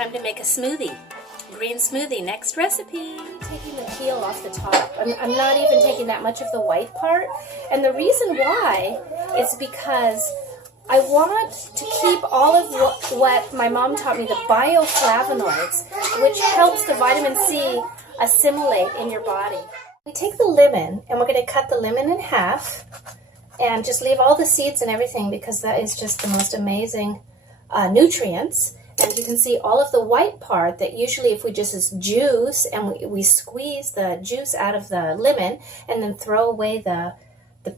time to make a smoothie. Green smoothie, next recipe. Taking the peel off the top. I'm not even taking that much of the white part. And the reason why is because I want to keep all of what my mom taught me, the bioflavonoids, which helps the vitamin C assimilate in your body. We take the lemon and we're going to cut the lemon in half and just leave all the seeds and everything because that is just the most amazing nutrients. And you can see all of the white part that usually if we just use juice and we squeeze the juice out of the lemon and then throw away the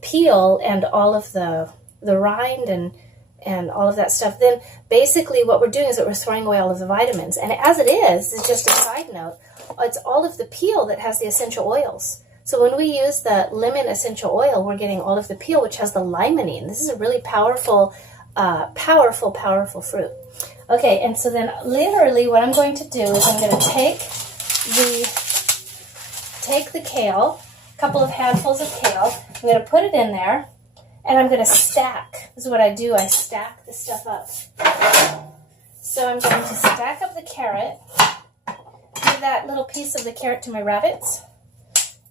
peel and all of the rind and all of that stuff, then basically what we're doing is that we're throwing away all of the vitamins. And as it is, it's just a side note, it's all of the peel that has the essential oils. So when we use the lemon essential oil, we're getting all of the peel, which has the limonene. This is a really powerful fruit. Okay, and so then literally what I'm going to do is I'm going to take the kale, a couple of handfuls of kale, I'm going to put it in there, and I'm going to stack. This is what I do, I stack the stuff up. So I'm going to stack up the carrot, give that little piece of the carrot to my rabbits,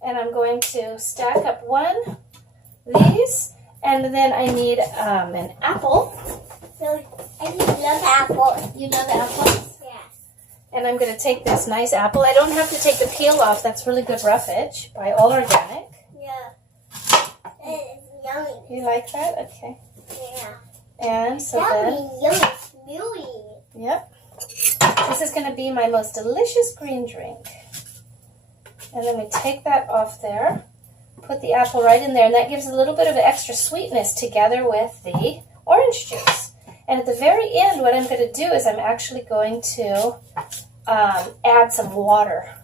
and I'm going to stack up one of these, and then I need an apple. I love apples. You love apples? Yeah. And I'm going to take this nice apple. I don't have to take the peel off. That's really good roughage by All Organic. Yeah. It's yummy. You like that? Okay. Yeah. And so Yummy, smoothie. Yep. This is going to be my most delicious green drink. And then we take that off there, put the apple right in there, and that gives a little bit of extra sweetness together with the orange juice. And at the very end, what I'm going to do is I'm actually going to add some water.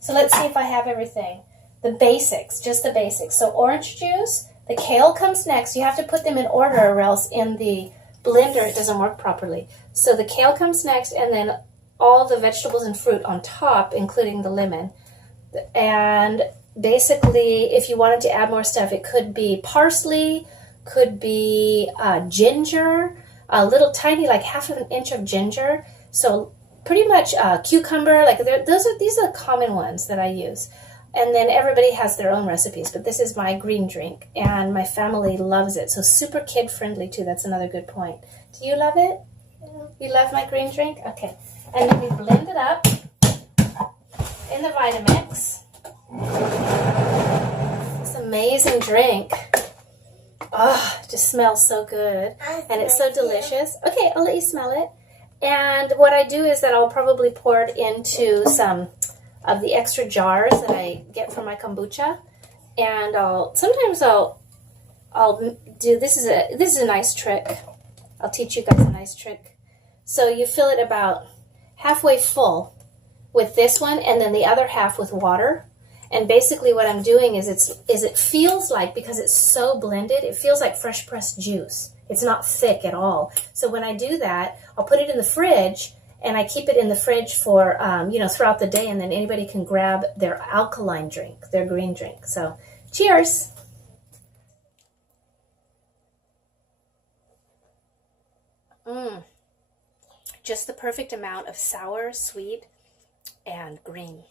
So let's see if I have everything. The basics, just the basics. So orange juice, the kale comes next. You have to put them in order or else in the blender it doesn't work properly. So the kale comes next and then all the vegetables and fruit on top, including the lemon. And basically, if you wanted to add more stuff, it could be parsley, could be ginger, a little tiny, like half of an inch of ginger. So pretty much cucumber, like these are the common ones that I use. And then everybody has their own recipes, but this is my green drink, and my family loves it. So super kid friendly too. That's another good point. Do you love it? Yeah. You love my green drink? Okay. And then we blend it up in the Vitamix. This amazing drink. Oh, it just smells so good. And it's so delicious. Okay, I'll let you smell it. And what I do is that I'll probably pour it into some of the extra jars that I get from my kombucha. And sometimes I'll do, this is a nice trick. I'll teach you guys a nice trick. So you fill it about halfway full with this one and then the other half with water. And basically what I'm doing is it feels like, because it's so blended, it feels like fresh pressed juice. It's not thick at all. So when I do that, I'll put it in the fridge, and I keep it in the fridge for, throughout the day, and then anybody can grab their alkaline drink, their green drink. So cheers. Just the perfect amount of sour, sweet, and green.